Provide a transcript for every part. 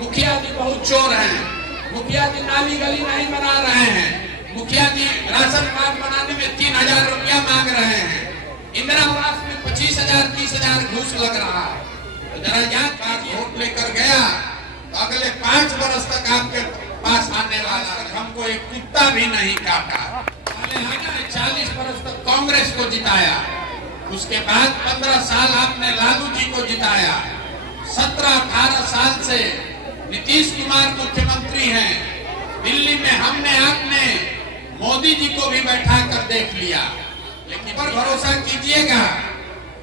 मुखिया जी बहुत चोर हैं, मुखिया जी नाली गली नहीं बना रहे हैं, मुखिया जी राशन कार्ड बनाने में 3000 रुपया मांग रहे हैं, इंदिरा आवास में 25,000 30,000 घूस लग रहा है। तो जरा यहाँ पास वोट लेकर गया तो अगले 5 वर्ष तक आपके पास आने वाला हमको एक कुत्ता भी नहीं काटा। 40 वर्ष तक कांग्रेस को जिताया, उसके बाद 15 साल आपने लालू जी को जिताया, 17-18 साल से नीतीश कुमार मुख्यमंत्री हैं। दिल्ली में हमने आपने मोदी जी को भी बैठा कर देख लिया, लेकिन पर भरोसा कीजिएगा,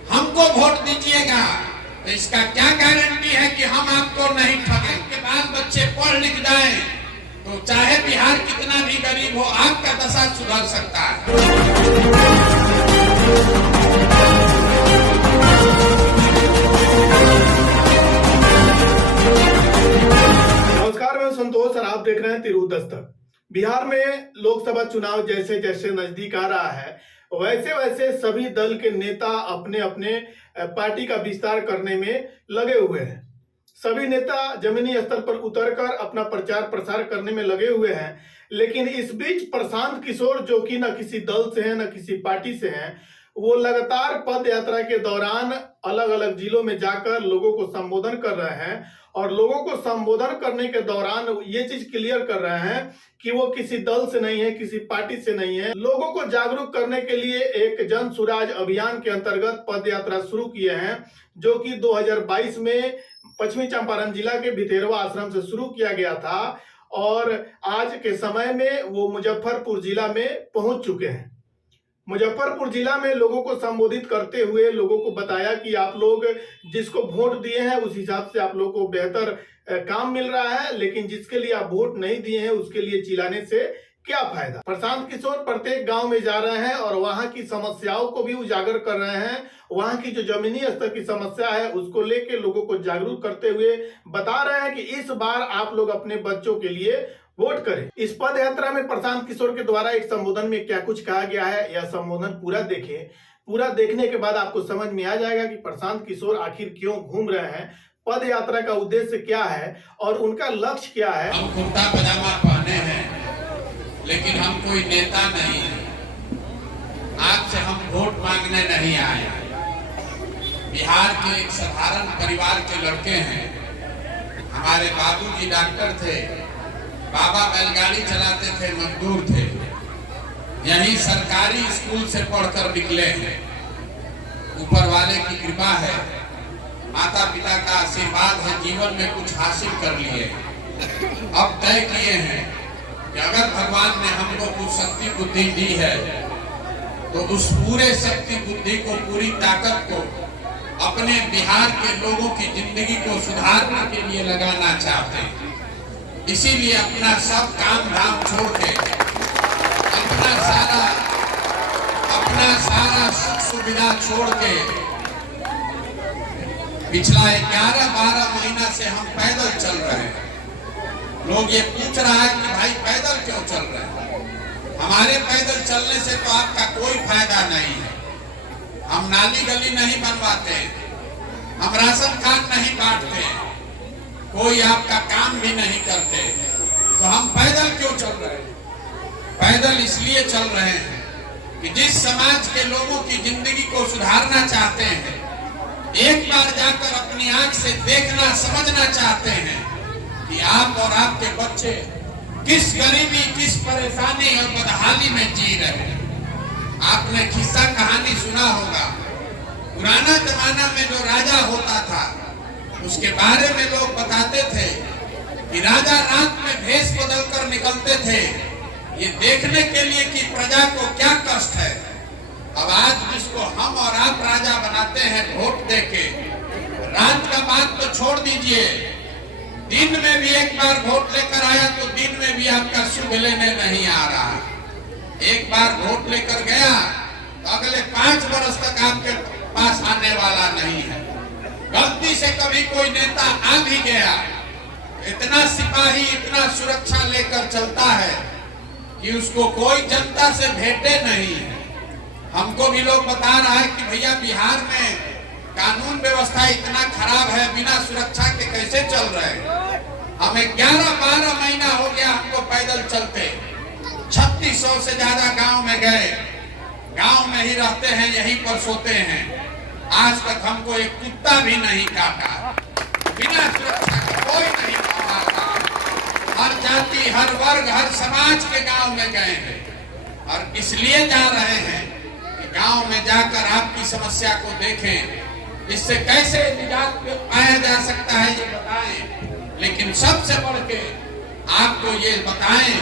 हमको वोट दीजिएगा तो इसका क्या गारंटी है कि हम आपको नहीं ठगेंगे। के बाद बच्चे पढ़ लिख जाए तो चाहे बिहार कितना भी गरीब हो, आपका दशा सुधर सकता है। नमस्कार, मैं संतोष और आप देख रहे हैं तिरहुत दस्तक। बिहार में लोकसभा चुनाव जैसे जैसे नजदीक आ रहा है, वैसे वैसे सभी दल के नेता अपने अपने पार्टी का विस्तार करने में लगे हुए हैं। सभी नेता जमीनी स्तर पर उतरकर अपना प्रचार प्रसार करने में लगे हुए हैं। लेकिन इस बीच प्रशांत किशोर, जो कि न किसी दल से हैं न किसी पार्टी से हैं, वो लगातार पद यात्रा के दौरान अलग अलग जिलों में जाकर लोगों को संबोधन कर रहे हैं और लोगों को संबोधन करने के दौरान ये चीज क्लियर कर रहे हैं कि वो किसी दल से नहीं है, किसी पार्टी से नहीं है। लोगों को जागरूक करने के लिए एक जन सुराज अभियान के अंतर्गत पद यात्रा शुरू किए हैं, जो कि 2022 में पश्चिमी चंपारण जिला के भितेरवा आश्रम से शुरू किया गया था और आज के समय में वो मुजफ्फरपुर जिला में पहुंच चुके हैं। मुजफ्फरपुर जिला में लोगों को संबोधित करते हुए लोगों को बताया कि आप लोग जिसको वोट दिए हैं उस हिसाब से आप लोगों को बेहतर काम मिल रहा है, लेकिन जिसके लिए आप वोट नहीं दिए हैं उसके लिए चिल्लाने से क्या फायदा। प्रशांत किशोर प्रत्येक गांव में जा रहे हैं और वहां की समस्याओं को भी उजागर कर रहे हैं। वहां की जो जमीनी स्तर की समस्या है उसको लेके लोगों को जागरूक करते हुए बता रहे हैं कि इस बार आप लोग अपने बच्चों के लिए वोट करें। इस पद यात्रा में प्रशांत किशोर के द्वारा एक संबोधन में क्या कुछ कहा गया है, यह संबोधन पूरा देखें। पूरा देखने के बाद आपको समझ में आ जाएगा कि प्रशांत किशोर आखिर क्यों घूम रहे हैं, पद यात्रा का उद्देश्य क्या है और उनका लक्ष्य क्या है। हम कुर्ता पजामा पहने हैं, लेकिन हम कोई नेता नहीं है। आपसे हम वोट मांगने नहीं आए। बिहार के एक साधारण परिवार के लड़के हैं। हमारे बाबूजी डॉक्टर थे, बाबा बैलगाड़ी चलाते थे, मजदूर थे। यही सरकारी स्कूल से पढ़कर निकले हैं। ऊपर वाले की कृपा है, माता पिता का आशीर्वाद है, जीवन में कुछ हासिल कर लिए। अब तय किए हैं कि अगर भगवान ने हमको कुछ शक्ति बुद्धि दी है तो उस पूरे शक्ति बुद्धि को, पूरी ताकत को अपने बिहार के लोगों की जिंदगी को सुधारने के लिए लगाना चाहते हैं। इसीलिए अपना सब काम धाम छोड़ के, अपना सारा सुख सुविधा छोड़ के, पिछला 11-12 महीना से हम पैदल चल रहे हैं। लोग ये पूछ रहा है कि भाई पैदल क्यों चल रहे हैं? हमारे पैदल चलने से तो आपका कोई फायदा नहीं है। हम नाली गली नहीं बनवाते, हम राशन कार्ड नहीं बांटते, कोई आपका काम भी नहीं करते, तो हम पैदल क्यों चल रहे हैं? पैदल इसलिए चल रहे हैं कि जिस समाज के लोगों की जिंदगी को सुधारना चाहते हैं, एक बार जाकर अपनी आंख से देखना समझना चाहते हैं कि आप और आपके बच्चे किस गरीबी, किस परेशानी और बदहाली में जी रहे हैं। आपने किस्सा कहानी सुना होगा, पुराना जमाना में जो राजा होता था उसके बारे में लोग बताते थे कि राजा रात में भेष बदल कर निकलते थे, ये देखने के लिए कि प्रजा को क्या कष्ट है। अब आज जिसको हम और आप राजा बनाते हैं वोट देके, रात का बात तो छोड़ दीजिए, दिन में भी एक बार वोट लेकर आया तो दिन में भी आपका शुभ लेने नहीं आ रहा। एक बार वोट लेकर गया तो अगले 5 वर्ष तक आपके पास आने वाला नहीं है। गलती से कभी कोई नेता आ भी गया, इतना सिपाही, इतना सुरक्षा लेकर चलता है कि उसको कोई जनता से भेंटे नहीं है। हमको भी लोग बता रहा है कि भैया बिहार में कानून व्यवस्था इतना खराब है, बिना सुरक्षा के कैसे चल रहे हैं। हमें 11-12 महीना हो गया हमको पैदल चलते। 3600 से ज्यादा गांव में गए, गांव में ही रहते हैं, यहीं पर सोते हैं। आज तक हमको एक कुत्ता भी नहीं काटा, बिना सुरक्षा के कोई नहीं काटा। हर जाति, हर वर्ग, हर समाज के गांव में गए हैं और इसलिए जा रहे हैं कि गांव में जाकर आपकी समस्या को देखें, इससे कैसे निजात पाया जा सकता है ये बताएं। लेकिन सबसे बढ़ के आपको ये बताएं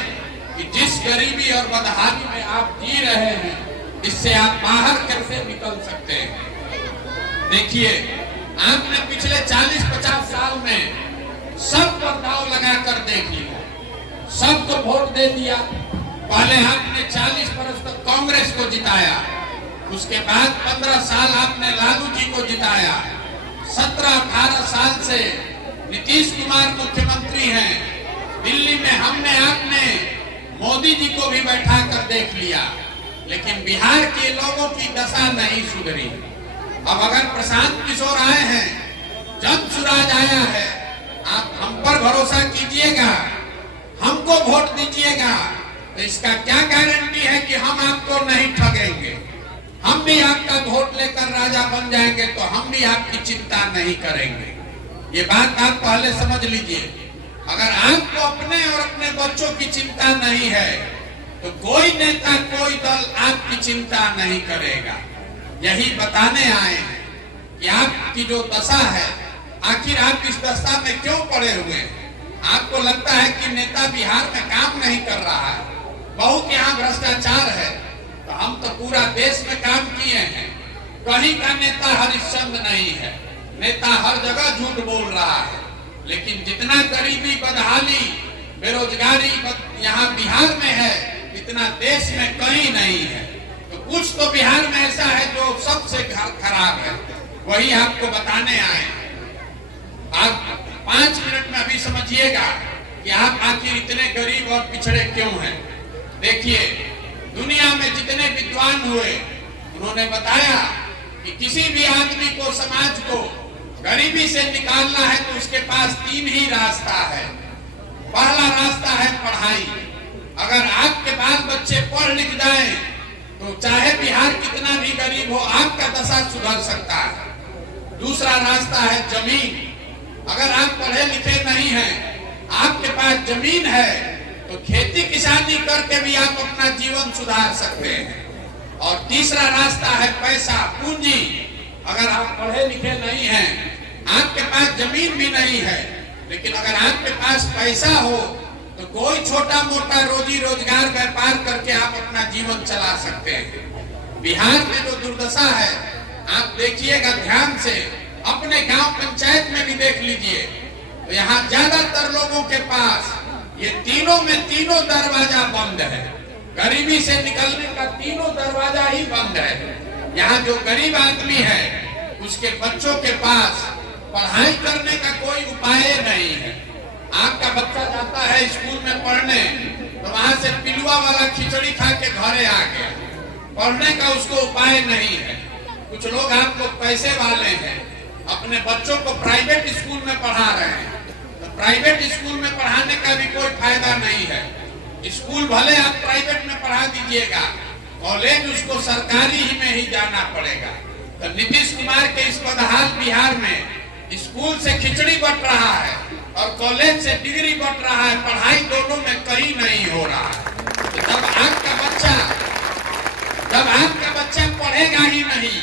कि जिस गरीबी और बदहाली में आप जी रहे हैं, इससे आप बाहर कैसे निकल सकते हैं। देखिए, आपने पिछले 40-50 साल में सब पर दाव लगाकर देख लिया, सबको वोट दे दिया। पहले आपने 40 बरस तक कांग्रेस को जिताया, उसके बाद 15 साल आपने लालू जी को जिताया, 17-18 साल से नीतीश कुमार मुख्यमंत्री हैं। दिल्ली में हमने आपने मोदी जी को भी बैठा कर देख लिया, लेकिन बिहार के लोगों की दशा नहीं सुधरी। अब अगर प्रशांत किशोर आए हैं, जन सुराज आया है, आप हम पर भरोसा कीजिएगा, हमको वोट दीजिएगा, तो इसका क्या गारंटी है कि हम आपको नहीं ठगेंगे। हम भी आपका वोट लेकर राजा बन जाएंगे तो हम भी आपकी चिंता नहीं करेंगे। ये बात आप पहले समझ लीजिए। अगर आपको अपने और अपने बच्चों की चिंता नहीं है तो कोई नेता, कोई दल आपकी चिंता नहीं करेगा। यही बताने आए हैं कि आपकी जो दशा है, आखिर आप इस दशा में क्यों पड़े हुए हैं। आपको लगता है कि नेता बिहार में काम नहीं कर रहा है, बहुत यहाँ भ्रष्टाचार है, तो हम तो पूरा देश में काम किए हैं। कहीं का नेता हरिश्चंद्र नहीं है, नेता हर जगह झूठ बोल रहा है। लेकिन जितना गरीबी, बदहाली, बेरोजगारी यहाँ बिहार में है, इतना देश में कहीं नहीं है। तो कुछ तो बिहार में ऐसा है जो सबसे खराब है, वही आपको बताने आए। आप 5 मिनट में अभी समझिएगा कि आप आखिर इतने गरीब और पिछड़े क्यों हैं। देखिए, दुनिया में जितने विद्वान हुए, उन्होंने बताया कि किसी भी आदमी को, समाज को गरीबी से निकालना है तो उसके पास 3 ही रास्ता है। पहला रास्ता है पढ़ाई। अगर आपके बाल बच्चे पढ़ लिख जाएं तो चाहे बिहार कितना भी गरीब हो, आपका दशा सुधर सकता है। दूसरा रास्ता है जमीन। अगर आप पढ़े लिखे नहीं हैं, आपके पास जमीन है, तो खेती किसानी करके भी आप अपना जीवन सुधार सकते हैं। और तीसरा रास्ता है पैसा, पूंजी। अगर आप पढ़े लिखे नहीं हैं, आपके पास जमीन भी नहीं है, लेकिन अगर आपके पास पैसा हो तो कोई छोटा मोटा रोजी रोजगार व्यापार करके आप अपना जीवन चला सकते हैं। बिहार में जो दुर्दशा है, आप देखिएगा ध्यान से, अपने गांव पंचायत में भी देख लीजिए, तो यहाँ ज्यादातर लोगों के पास ये तीनों में तीनों दरवाजा बंद है। गरीबी से निकलने का तीनों दरवाजा ही बंद है। यहाँ जो गरीब आदमी है, उसके बच्चों के पास पढ़ाई करने का कोई उपाय नहीं है। आपका बच्चा जाता है स्कूल में पढ़ने, तो वहां से पिलुआ वाला खिचड़ी खा के घरे आ गया, पढ़ने का उसको उपाय नहीं है। कुछ लोग आप लोग पैसे वाले हैं, अपने बच्चों को प्राइवेट स्कूल में पढ़ा रहे हैं, तो प्राइवेट स्कूल में पढ़ाने का भी कोई फायदा नहीं है। स्कूल भले आप प्राइवेट में पढ़ा दीजिएगा, कॉलेज उसको सरकारी ही में ही जाना पड़ेगा। तो नीतीश कुमार के इस बदहाल बिहार में स्कूल से खिचड़ी बट रहा है और कॉलेज से डिग्री बट रहा है, पढ़ाई दोनों में कहीं नहीं हो रहा है। तो जब आपका बच्चा पढ़ेगा ही नहीं,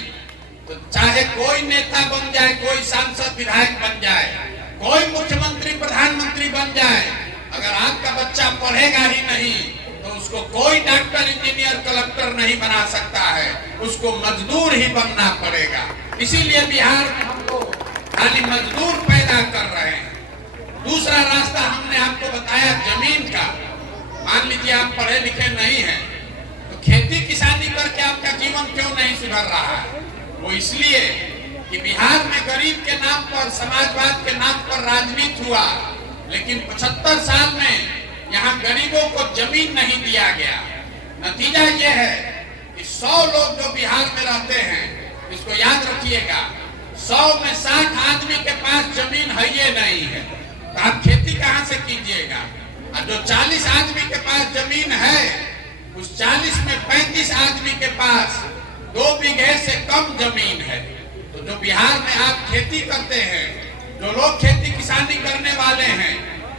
तो चाहे कोई नेता बन जाए, कोई सांसद विधायक बन जाए, कोई मुख्यमंत्री प्रधानमंत्री बन जाए, अगर आपका बच्चा पढ़ेगा ही नहीं तो उसको कोई डॉक्टर, इंजीनियर, कलेक्टर नहीं बना सकता है, उसको मजदूर ही बनना पड़ेगा। इसीलिए बिहार में हम लोग खाली मजदूर पैदा कर रहे हैं। दूसरा रास्ता हमने आपको बताया जमीन का। मान लीजिए आप पढ़े लिखे नहीं हैं, तो खेती किसानी करके आपका जीवन क्यों नहीं सुधर रहा है। वो इसलिए कि बिहार में गरीब के नाम पर, समाजवाद के नाम पर राजनीति हुआ, लेकिन 75 साल में यहाँ गरीबों को जमीन नहीं दिया गया। नतीजा ये है कि 100 लोग जो बिहार में रहते हैं, इसको याद रखिएगा, 100 में 60 आदमी के पास जमीन है ये नहीं है, तो आप खेती कहाँ से लीजिएगा। और जो 40 आदमी के पास जमीन है, उस 40 में 35 आदमी के पास 2 बीघे से कम जमीन है। तो जो बिहार में आप खेती करते हैं, जो लोग खेती किसानी करने वाले हैं,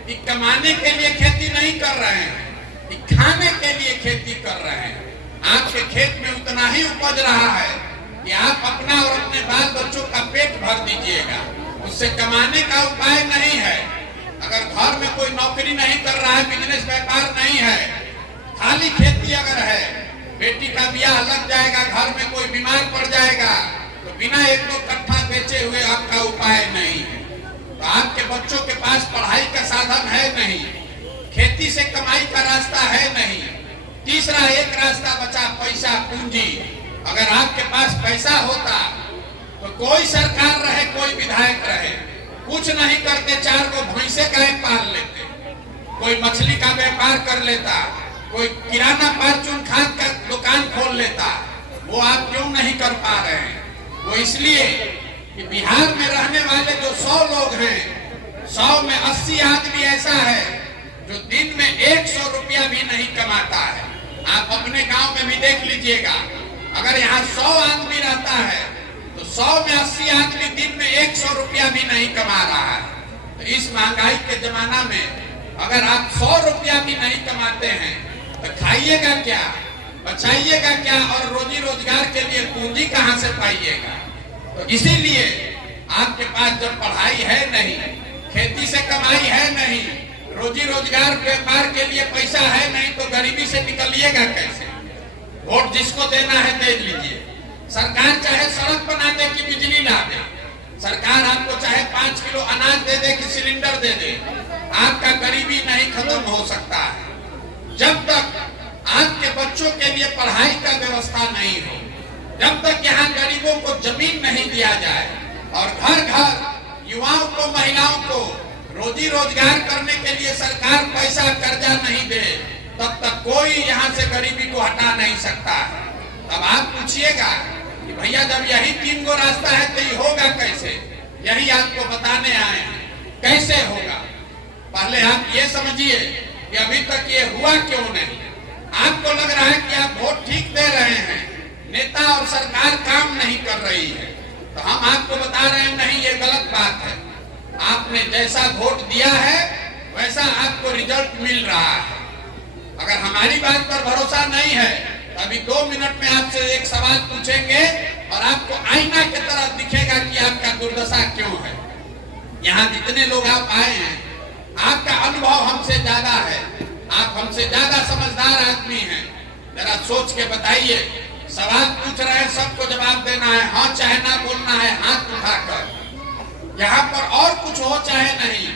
कि कमाने के लिए खेती नहीं कर रहे हैं, कि खाने के लिए खेती कर रहे हैं। आपके खेत में उतना ही उपज रहा है कि आप अपना और अपने बाल बच्चों का पेट भर दीजिएगा, उससे कमाने का उपाय नहीं है। अगर घर में कोई नौकरी नहीं कर रहा है, बिजनेस व्यापार नहीं है, खाली खेती अगर है, बेटी का ब्याह लग जाएगा, घर में कोई बीमार पड़ जाएगा, तो बिना 1-2 कट्ठा बेचे हुए आपका उपाय नहीं है। तो आपके बच्चों के पास पढ़ाई का साधन है नहीं, खेती से कमाई का रास्ता है नहीं। तीसरा एक रास्ता बचा, पैसा, पूंजी। अगर आपके पास पैसा होता तो कोई सरकार रहे, कोई विधायक रहे, कुछ नहीं करते, 4 गो भैंसे गाय पाल लेते, कोई मछली का व्यापार कर लेता, कोई किराना परचून खाद का दुकान खोल लेता। वो आप क्यों नहीं कर पा रहे हैं? वो इसलिए कि बिहार में रहने वाले जो 100 लोग हैं, 100 में 80 आदमी ऐसा है जो दिन में 100 रुपया भी नहीं कमाता है। आप अपने गांव में भी देख लीजिएगा, अगर यहाँ 100 आदमी रहता है तो 100 में 80 आदमी दिन में 100 रुपया भी नहीं कमा रहा है। तो इस महंगाई के जमाना में अगर आप 100 रुपया भी नहीं कमाते हैं तो खाइएगा क्या, बचाइएगा क्या, और रोजी रोजगार के लिए पूंजी कहाँ से पाइएगा? तो इसीलिए आपके पास जब पढ़ाई है नहीं, खेती से कमाई है नहीं, रोजी रोजगार व्यापार के लिए पैसा है नहीं, तो गरीबी से निकलिएगा कैसे? वोट जिसको देना है दे लीजिए। सरकार चाहे सड़क बना दे कि बिजली ला दे, सरकार आपको चाहे 5 किलो अनाज दे दे कि सिलेंडर दे दे, आपका गरीबी नहीं खत्म हो सकता है। जब तक आपके बच्चों के लिए पढ़ाई का व्यवस्था नहीं हो, जब तक यहाँ गरीबों को जमीन नहीं दिया जाए और घर घर युवाओं को, महिलाओं को रोजी रोजगार करने के लिए सरकार पैसा कर्जा नहीं दे, तब तक कोई यहाँ से गरीबी को हटा नहीं सकता है। तब आप पूछिएगा कि भैया जब यही 3 गो रास्ता है तो ये होगा कैसे? यही आपको बताने आए हैं कैसे होगा। पहले आप ये समझिए कि अभी तक ये हुआ क्यों नहीं। आपको लग रहा है कि आप वोट ठीक दे रहे हैं, नेता और सरकार काम नहीं कर रही है, तो हम आपको बता रहे हैं नहीं, ये गलत बात है। आपने जैसा वोट दिया है वैसा आपको रिजल्ट मिल रहा है। अगर हमारी बात पर भरोसा नहीं है तो अभी 2 मिनट में आपसे एक सवाल पूछेंगे और आपको आईना की तरह दिखेगा कि आपका दुर्दशा क्यों है। यहाँ जितने लोग आप आए हैं, आपका अनुभव हमसे ज्यादा है, आप हमसे ज्यादा समझदार आदमी हैं। जरा सोच के बताइए, सवाल पूछ रहे हैं, सबको जवाब देना है, हाँ चाहे ना बोलना है हाथ उठाकर। यहाँ पर और कुछ हो चाहे नहीं,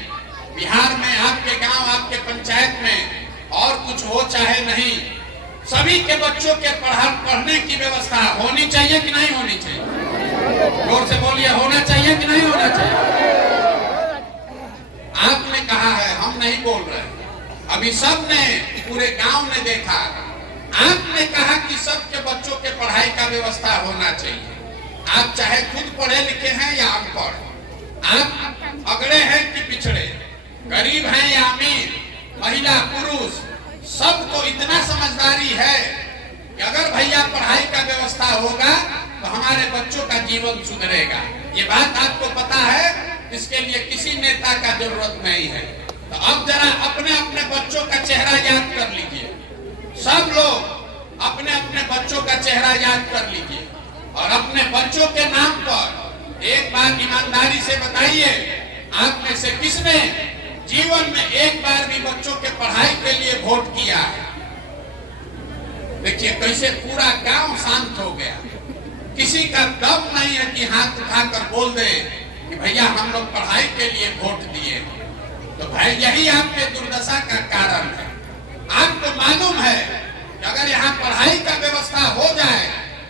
बिहार में आपके गांव, आपके पंचायत में और कुछ हो चाहे नहीं, सभी के बच्चों के पढ़ने की व्यवस्था होनी चाहिए कि नहीं होनी चाहिए? जोर से बोलिए, होना चाहिए कि नहीं होना चाहिए? आपने कहा है, हम नहीं बोल रहे। अभी सबने, पूरे गांव ने देखा। आपने कहा कि सबके बच्चों के पढ़ाई का व्यवस्था होना चाहिए। आप चाहे खुद पढ़े लिखे हैं या अनपढ़, आप अगड़े हैं कि पिछड़े, गरीब हैं या अमीर, महिला पुरुष, सबको इतना समझदारी है कि अगर भैया पढ़ाई का व्यवस्था होगा तो हमारे बच्चों का जीवन सुधरेगा। ये बात आपको पता है, इसके लिए किसी नेता का जरूरत नहीं है। तो अब जरा अपने अपने बच्चों का चेहरा याद कर लीजिए, सब लोग अपने अपने बच्चों का चेहरा याद कर लीजिए और अपने बच्चों के नाम पर एक बार ईमानदारी से बताइए, आप में से किसने जीवन में एक बार भी बच्चों के पढ़ाई के लिए वोट किया है? देखिए कैसे पूरा गांव शांत हो गया। किसी का दम नहीं है कि हाथ उठाकर बोल दे कि भैया हम लोग पढ़ाई के लिए वोट दिए। तो भाई यही आपके दुर्दशा का कारण है। आपको मालूम है कि अगर यहाँ पढ़ाई का व्यवस्था हो जाए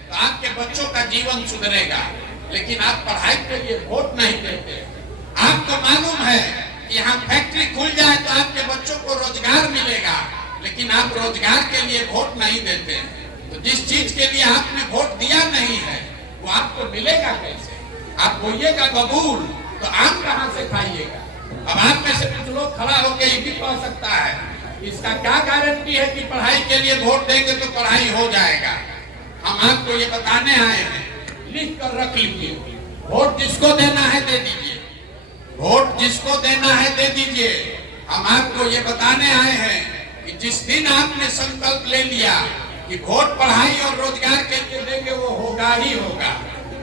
तो आपके बच्चों का जीवन सुधरेगा, लेकिन आप पढ़ाई के लिए वोट नहीं देते। आपको मालूम है कि यहाँ फैक्ट्री खुल जाए तो आपके बच्चों को रोजगार मिलेगा, लेकिन आप रोजगार के लिए वोट नहीं देते। तो जिस चीज के लिए आपने वोट दिया नहीं है वो आपको मिलेगा कैसे? आप बोलिएगा बबूल तो आम कहाँ से खाइएगा? अब आप में से कुछ लोग लोग खड़ा होकर ये भी कह सकता है, इसका क्या गारंटी है कि पढ़ाई के लिए वोट देंगे तो पढ़ाई हो जाएगा। हम आपको ये बताने आए हैं, लिख कर रख लीजिए, वोट जिसको देना है दे दीजिए, वोट जिसको देना है दे दीजिए। हम आपको ये बताने आए हैं कि जिस दिन आपने संकल्प ले लिया कि वोट पढ़ाई और रोजगार के लिए देंगे, वो होगा ही होगा।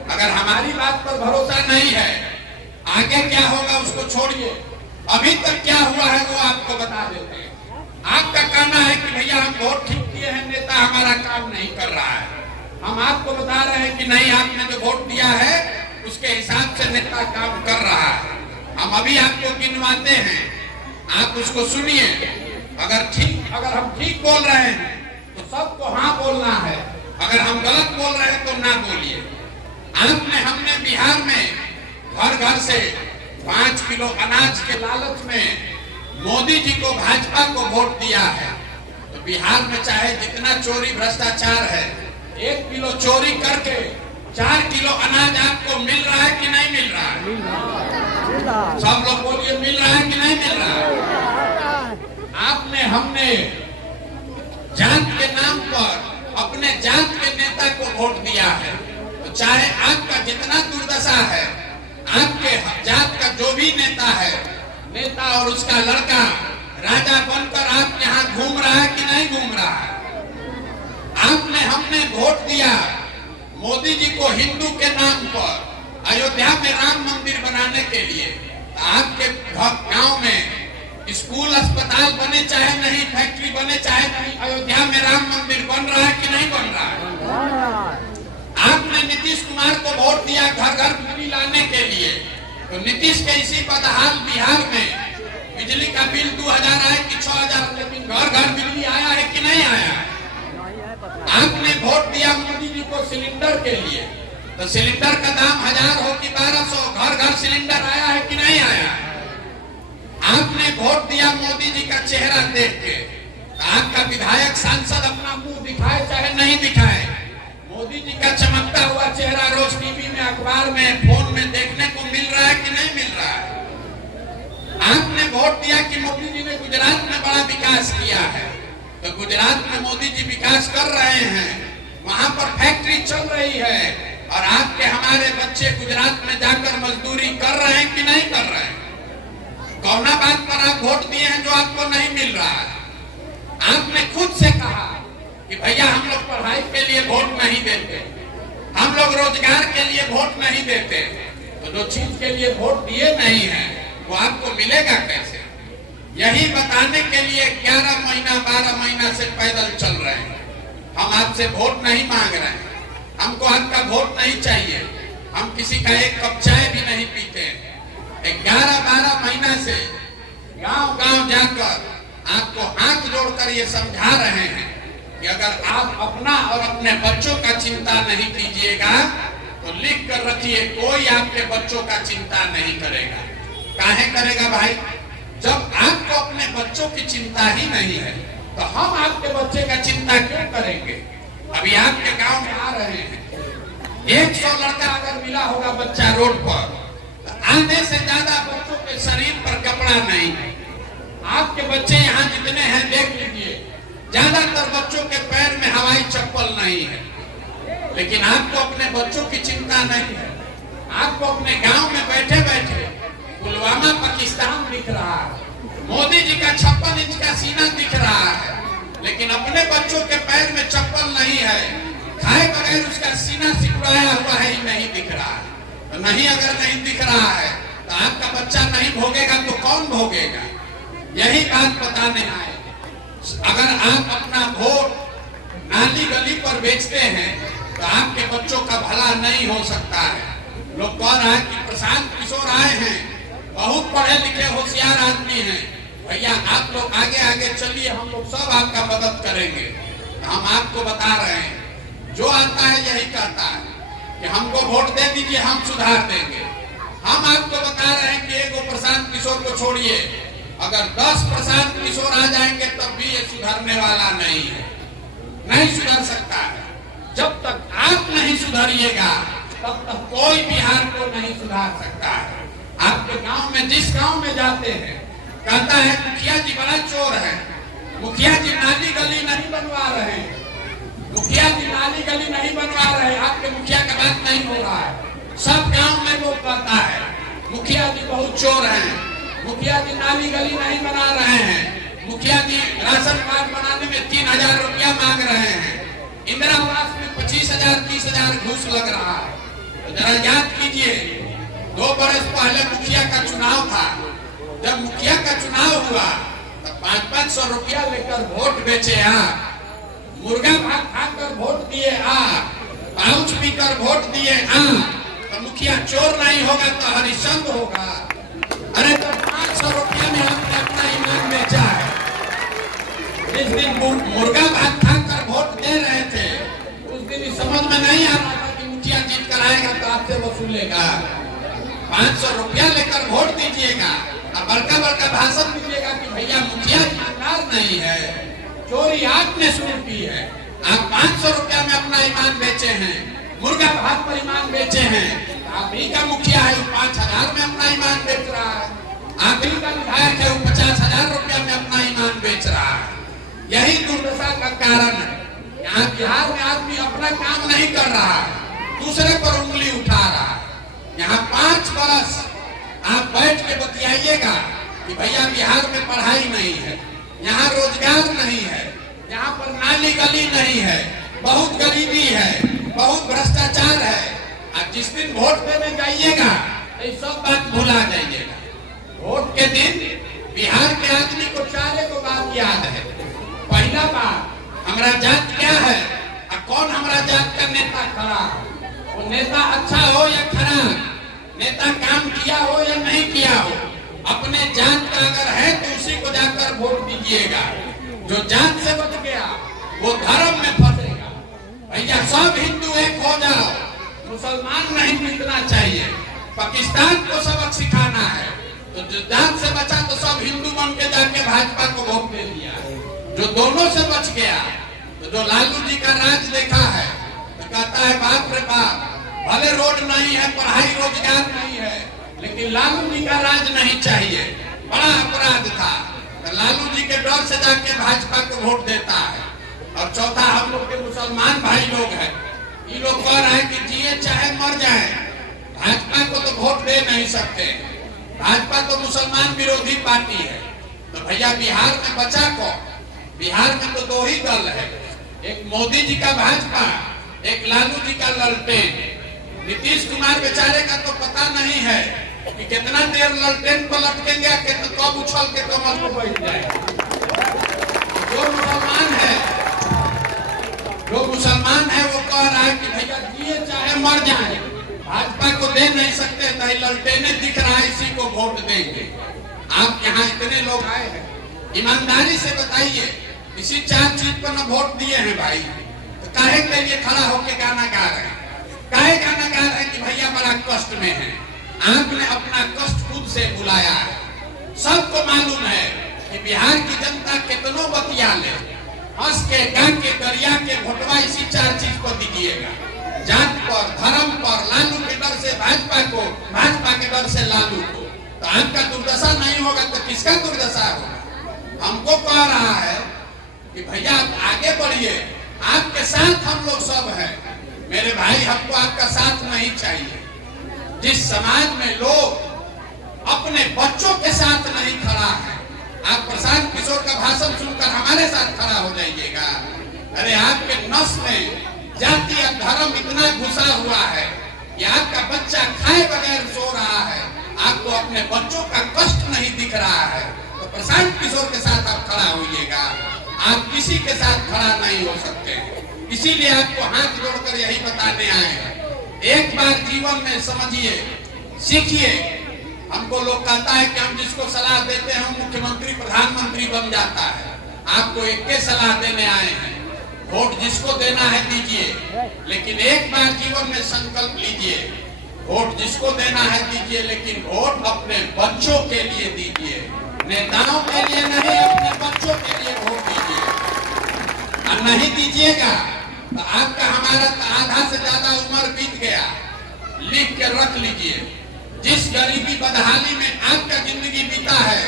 अगर हमारी बात पर भरोसा नहीं है, आगे क्या होगा उसको छोड़िए, अभी तक क्या हुआ है वो आपको बता देते हैं। आपका कहना है कि भैया हम वोट ठीक किए हैं, नेता हमारा काम नहीं कर रहा है। हम आपको बता रहे हैं कि नहीं, आपने जो वोट दिया है उसके हिसाब से नेता काम कर रहा है। हम अभी आपको गिनवाते हैं, आप उसको सुनिए। अगर हम ठीक बोल रहे हैं तो सबको हाँ बोलना है, अगर हम गलत बोल रहे हैं तो ना बोलिए। हमने बिहार में घर घर से 5 किलो अनाज के लालच में मोदी जी को, भाजपा को वोट दिया है। तो बिहार में चाहे जितना चोरी भ्रष्टाचार है, 1 किलो चोरी करके 4 किलो अनाज आपको मिल रहा है कि नहीं मिल रहा है? सब लोग बोलिए, मिल रहा है कि नहीं मिल रहा है? हमने जात के नाम पर अपने जात के नेता को वोट दिया है। तो चाहे आपका जितना दुर्दशा है, आपके जात का जो भी नेता है, नेता और उसका लड़का राजा बनकर आप यहाँ घूम रहा है कि नहीं घूम रहा है? हमने वोट दिया मोदी जी को हिंदू के नाम पर अयोध्या में राम मंदिर बनाने के लिए। आपके गांव में स्कूल अस्पताल बने चाहे नहीं, फैक्ट्री बने चाहे नहीं, अयोध्या में राम मंदिर बन रहा है कि नहीं बन रहा है? आपने नीतीश कुमार को वोट दिया घर घर बिजली लाने के लिए। तो नीतीश के इसी बदहाल बिहार में बिजली का बिल 2000 आए कि 6000, लेकिन घर घर बिजली आया है कि नहीं आया है? आपने वोट दिया मोदी जी को सिलेंडर के लिए। तो सिलेंडर का दाम 1000 हो कि 1200, घर घर सिलेंडर आया है कि नहीं आया? आपने वोट दिया मोदी जी का चेहरा देख के। आपका विधायक सांसद अपना मुंह दिखाए चाहे नहीं दिखाए, मोदी जी का चमकता हुआ चेहरा रोज टीवी में, अखबार में, फोन में देखने को मिल रहा है कि नहीं मिल रहा है? आपने वोट दिया कि मोदी जी ने गुजरात में बड़ा विकास किया है। तो गुजरात में मोदी जी विकास कर रहे हैं, वहां पर फैक्ट्री चल रही है, और आपके हमारे बच्चे गुजरात में जाकर मजदूरी कर रहे हैं कि नहीं कर रहे हैं? कौना बात पर आप वोट दिए हैं जो आपको नहीं मिल रहा है? आपने खुद से कहा कि भैया हम लोग पढ़ाई के लिए वोट नहीं देते, हम लोग रोजगार के लिए वोट नहीं देते। तो जो चीज के लिए वोट दिए नहीं है वो आपको मिलेगा कैसे? यही बताने के लिए 11 महीना 12 महीना से पैदल चल रहे हैं। हम आपसे वोट नहीं मांग रहे हैं, हमको आपका वोट नहीं चाहिए, हम किसी का एक कप चाय भी नहीं पीते। 11-12 महीना से गांव गांव जाकर आपको हाथ जोड़कर ये समझा रहे हैं कि अगर आप अपना और अपने बच्चों का चिंता नहीं कीजिएगा तो लिख कर रखिए, कोई आपके बच्चों का चिंता नहीं करेगा। काहे करेगा भाई? जब आपको अपने बच्चों की चिंता ही नहीं है तो हम आपके बच्चे का चिंता क्यों करेंगे? अभी आपके गांव में आ रहे हैं, 100 लड़का अगर मिला होगा बच्चा रोड पर, आधे से ज्यादा बच्चों के शरीर पर कपड़ा नहीं है। आपके बच्चे यहाँ जितने हैं देख लीजिए, ज्यादातर बच्चों के पैर में हवाई चप्पल नहीं है। लेकिन आपको अपने बच्चों की चिंता नहीं है। आपको अपने गांव में बैठे बैठे पुलवामा पाकिस्तान दिख रहा है, मोदी जी का 56 इंच का सीना दिख रहा है, लेकिन अपने बच्चों के पैर में चप्पल नहीं है, खाए बगैर उसका सीना सिकुड़ाया हुआ है ही नहीं दिख रहा है। तो नहीं, अगर नहीं दिख रहा है तो आपका बच्चा नहीं भोगेगा तो कौन भोगेगा? यही बात बताने आए। अगर आप अपना वोट नाली गली पर बेचते हैं तो आपके बच्चों का भला नहीं हो सकता है। लोग कह रहे हैं कि प्रशांत किशोर आए हैं, बहुत पढ़े लिखे होशियार आदमी हैं, भैया आप लोग आगे आगे चलिए, हम लोग सब आपका मदद करेंगे। हम आपको बता रहे हैं, जो आता है यही कहता है कि हमको वोट दे दीजिए, हम सुधार देंगे। हम आपको बता रहे हैं कि एगो प्रशांत किशोर को छोड़िए, अगर 10 प्रशांत किशोर आ जाएंगे तब भी ये सुधरने वाला नहीं है, नहीं सुधर सकता है। जब तक आप नहीं सुधरिएगा तब तक कोई बिहार को नहीं सुधार सकता है। आपके गांव में, जिस गांव में जाते हैं, कहता है मुखिया जी बड़ा चोर है, मुखिया जी नाली गली नहीं बनवा रहे, मुखिया जी नाली गली नहीं बनवा रहे, आपके मुखिया का बात नहीं हो रहा है। सब गांव में लोग कहता है मुखिया जी बहुत चोर हैं, मुखिया जी नाली गली नहीं बना रहे हैं, मुखिया जी राशन कार्ड बनाने में 3000 रुपया मांग रहे हैं, इंदिरा आवास में 25,000 30,000 घूस लग रहा है। तो जरा याद कीजिए, 2 बरस पहले मुखिया का चुनाव था, जब मुखिया का चुनाव हुआ तो 500 रुपया लेकर वोट बेचे आप, मुर्गा भात खाकर वोट दिए आप, पाउच पीकर वोट दिए आप, तो मुखिया चोर नहीं होगा तो हरिश्चंद्र होगा। अरे तो 500 रुपया में हमने अपना ईमान बेचा है। जिस दिन मुर्गा भात खाकर वोट दे रहे थे उस दिन समझ में नहीं आ रहा था कि मुखिया जीत कर आएगा तो आपसे वसूलेगा। 500 रुपया लेकर वोट दीजिएगा और बड़का बड़का भाषण दीजिएगा कि भैया मुखिया ईमानदार नहीं है, चोरी आपने शुरू की है। आप 500 रुपया में अपना ईमान बेचे हैं, मुर्गा भात पर ईमान बेचे हैं। आप ही का मुखिया है, 5000 में अपना ईमान बेच रहा है। आप ही का विधायक है, 50,000 रुपया में अपना ईमान बेच रहा है। यही दुर्दशा का कारण है। यहाँ बिहार में आदमी अपना काम नहीं कर रहा है, दूसरे पर उंगली उठा रहा है। यहाँ 5 बरस आप बैठ के बतियाइएगा कि भैया बिहार में पढ़ाई नहीं है, यहाँ रोजगार नहीं है, यहाँ पर नाली गली नहीं है, बहुत गरीबी है, बहुत भ्रष्टाचार है। और जिस दिन वोट देने जाइएगा ये सब बात भुला जाइएगा। वोट के दिन बिहार के आदमी को 4 बात याद है। पहला बात, हमारा जात क्या है और कौन हमारा जात का नेता खड़ा, वो नेता अच्छा हो या खराब, नेता काम किया हो या नहीं किया हो, अपने जात का अगर है तो उसी को जाकर वोट दीजिएगा। जो जात से बच गया वो धर्म में फंसेगा। भैया सब हिंदू एक हो जाओ, मुसलमान नहीं जीतना चाहिए। पाकिस्तान को सबक सिखाना है, तो जो जात से बचा तो सब हिंदू बन के जाके भाजपा को वोट दे दिया। जो दोनों से बच गया, तो जो लालू जी का राज देखा है तो कहता है बाप रे बाप, भले रोड नहीं है, पढ़ाई रोजगार नहीं है, लेकिन लालू जी का राज नहीं चाहिए। बड़ा अपराध था, तो लालू जी के डर से जाके भाजपा को वोट देता है। और चौथा, हम लोग के मुसलमान भाई लोग हैं, ये लोग कह रहे हैं कि जिए चाहे मर जाए, भाजपा को तो वोट दे नहीं सकते, भाजपा तो मुसलमान विरोधी पार्टी है। तो भैया बिहार में बचा को, बिहार में तो 2 ही दल है, एक मोदी जी का भाजपा, एक लालू जी का ललटेन। नीतीश कुमार बेचारे का तो पता नहीं है कि कितना देर ललटेन को लटकेंगे, कब उछल के कमर को बैठ जाए। जो मुसलमान है वो कह रहा है कि भैया जिए चाहे मर जाए, भाजपा को दे नहीं सकते, नहीं ललटेने दिख रहा है, इसी को वोट देंगे। आप यहाँ इतने लोग आए हैं, ईमानदारी से बताइए, इसी 4 चीज पर न वोट दिए हैं भाई, तो काहे के लिए खड़ा होके गाना गा रहे हैं? काहे गाना गा रहे हैं कि भैया बड़ा कष्ट में है? आपने अपना कष्ट खुद से बुलाया है। सबको मालूम है कि बिहार की जनता कितनों बतिया ले, हंस के गा के दरिया के भोटवा इसी 4 चीज को दीजिएगा, जात पर, धर्म पर, लालू के डर से भाजपा को, भाजपा के डर से लालू को। तो आपका दुर्दशा नहीं होगा तो किसका दुर्दशा होगा? हमको कह रहा है कि भैया आप आगे बढ़िए, आपके साथ हम लोग सब हैं। मेरे भाई, हमको आपका साथ नहीं चाहिए। जिस समाज में लोग अपने बच्चों के साथ नहीं खड़ा है, आप प्रशांत किशोर का भाषण सुनकर हमारे साथ खड़ा हो जाइएगा। अरे आपके नस में जाति और धर्म इतना घुसा हुआ है कि आपका बच्चा खाए बगैर सो रहा है, आपको अपने बच्चों का कष्ट नहीं दिख रहा है, तो प्रशांत किशोर के साथ आप खड़ा होइएगा। आप किसी के साथ खड़ा नहीं हो सकते, इसीलिए आपको हाथ जोड़कर यही बताने आए हैं। एक बार जीवन में समझिए, सीखिए। हमको लोग कहता है कि हम जिसको सलाह देते हैं मुख्यमंत्री प्रधानमंत्री बन जाता है। आपको एक के सलाह देने आए हैं, वोट जिसको देना है दीजिए, लेकिन एक बार जीवन में संकल्प लीजिए, वोट जिसको देना है दीजिए, लेकिन वोट अपने बच्चों के लिए दीजिए, नेताओं के लिए नहीं, अपने बच्चों के लिए वोट दीजिए। और नहीं दीजिएगा तो आपका हमारा आधा से ज्यादा उम्र बीत गया, लिख के रख लीजिए। जिस गरीबी बदहाली में आपका जिंदगी बीता है,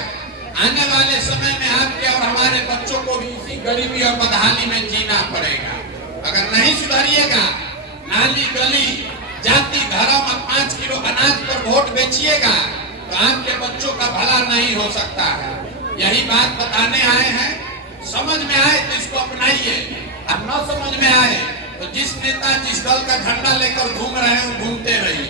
आने वाले समय में आपके और हमारे बच्चों को भी इसी गरीबी और बदहाली में जीना पड़ेगा। अगर नहीं सुधरिएगा, नाली गली जाति धर्म और 5 किलो अनाज पर वोट बेचिएगा तो आपके बच्चों का भला नहीं हो सकता है। यही बात बताने आए हैं। समझ में आए तो इसको अपनाइए, अब न समझ में आए तो जिस नेता जिस दल का झंडा लेकर घूम रहे हैं घूमते रहिए।